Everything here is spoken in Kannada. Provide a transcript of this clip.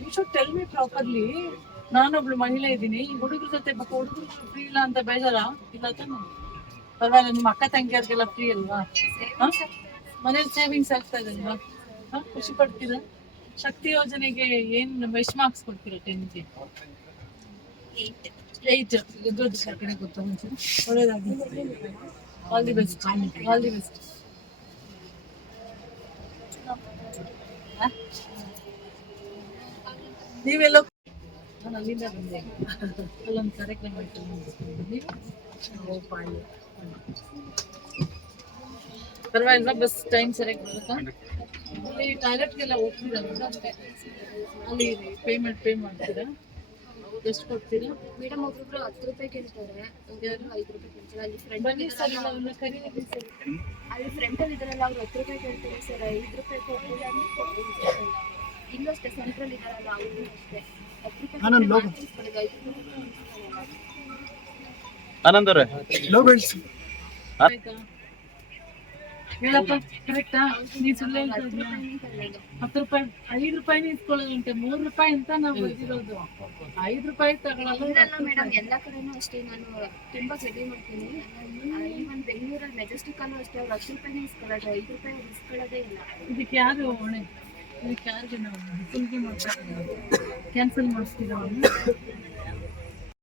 You should tell me properly ನಾನೊಬ್ಳು ಮಹಿಳೆ ಇದ್ದೀನಿ. ಈ ಹುಡುಗರ ಜೊತೆ ಹುಡುಗರು ಫ್ರೀ ಇಲ್ಲ ಅಂತ ಬೇಜಾರ? ಇಲ್ಲ ತಾನೆ. ಪರವಾಗಿಲ್ಲ, ನಿಮ್ಮ ಅಕ್ಕ ತಂಗಿಯರ್ಗೆಲ್ಲ ಫ್ರೀ ಅಲ್ವಾ? ಮನೇಲಿ ಸೇವಿಂಗ್ಸ್ ಆಗ್ತಾ ಇದೆ ಅಲ್ವಾ? ಖುಷಿ ಪಡ್ತೀರಾ? ಶಕ್ತಿ ಯೋಜನೆಗೆ ಏನ್ ಎಷ್ಟು ಮಾರ್ಕ್ಸ್ ಕೊಡ್ತೀರಾ ಟೆನ್ಗೆ ಏಯ್ಟ್ ದೊಡ್ಡ ಕಡೆ ಗೊತ್ತಾಗ ಒಳ್ಳೇದಾಗಿ all the best all the best ನೀವೆಲ್ಲ ನಾನು ಅಲ್ಲಿಂದ ಬಂದೆ ಅಲ್ಲೊಂದು ಕಾರ್ಯಕ್ರಮ. ಪರವಾಗಿಲ್ವಾ ಬಸ್ ಟೈಮ್ ಸರಿಯಾಗಿ ಬರುತ್ತಾ? ಅಲ್ಲಿ ಟಾಯ್ಲೆಟ್ಗೆಲ್ಲ ಅಷ್ಟೇ. ಅಲ್ಲಿ ಪೇಮೆಂಟ್ ಪೇ ಮಾಡ್ತೀರಾ? ಎಷ್ಟು ಕೊಡ್ತೀರಿ? ಮೇಡಮ್ ಒಬ್ಬೊಬ್ರು ಹತ್ತು ರೂಪಾಯಿ ಕೇಳ್ತಾರೆ. ಒಬ್ರೊಬ್ರು ಐದು ರೂಪಾಯಿ ಕೇಳ್ತಾರೆ. ಅಲ್ಲಿ ಫ್ರೆಂಡ್ ಬನ್ನಿ ಸರ್ ಅಲ್ಲಿ ಫ್ರೆಂಡ್ ಅಲ್ಲಿ ಇದಾರಲ್ಲ ಅವ್ರು ಹತ್ತು ರೂಪಾಯಿ ಕೇಳ್ತಾರೆ ಸರ್. ಐದು ರೂಪಾಯಿ ಕೊಡ್ತೀರಿ ಅಂದ್ರೆ ಕೊಡ್ತೀವಿ ಸರ್. ಇಲ್ಲೂ ಅಷ್ಟೇ ಸೆಂಟ್ರಲ್ ಇದಾರಲ್ಲ ಅವರು ಅಷ್ಟೇ. ಹತ್ತು ರೂಪಾಯಿ ಐದು ರೂಪಾಯಿ ಆನಂದ್ ಅವ್ರೆ. ಆಯ್ತಾ? ಹೇಳಪ್ಪ ಕರೆಕ್ಟಾ ನೀ ಸುಳ್ಳು ಹೇಳ್ತಾ ಕರೆಯೋದು. ಹತ್ತು ರೂಪಾಯಿ ಐದು ರೂಪಾಯಿನೇ ಇಸ್ಕೊಳ್ಳೋದಂತೆ ಮೂರು ರೂಪಾಯಿ ಅಂತ ನಾವು ಇದಿರೋದು ಐದು ರೂಪಾಯಿ ತಗೊಳ್ಳಲ್ಲ ಮೇಡಮ್ ಎಲ್ಲ ಕಡೆನೂ ಅಷ್ಟೇ ನಾನು ತುಂಬಾ ಸೆಡಿ ಮಾಡ್ತೀನಿ. ಈವನ್ ಬೆಂಗಳೂರಲ್ಲಿ ಮೆಜೆಸ್ಟಿಕ್ ಅಲ್ಲೂ ಅಷ್ಟೇ ಅವ್ರು ಹತ್ತು ರೂಪಾಯಿನೇ ಇಸ್ಕೊಳ್ಳೋದು ಐದು ರೂಪಾಯಿ ಇಸ್ಕೊಳ್ಳೋದೇ ಇಲ್ಲ. ಇದಕ್ಕೆ ಯಾರು ಹೊಣೆ? ಇದಕ್ಕೆ ಯಾರಿಗೆ ನಾವು ಸುಲಿಗೆ ಮಾಡ್ತಾ ಕ್ಯಾನ್ಸಲ್ ಮಾಡಿಸ್ತೀರಾ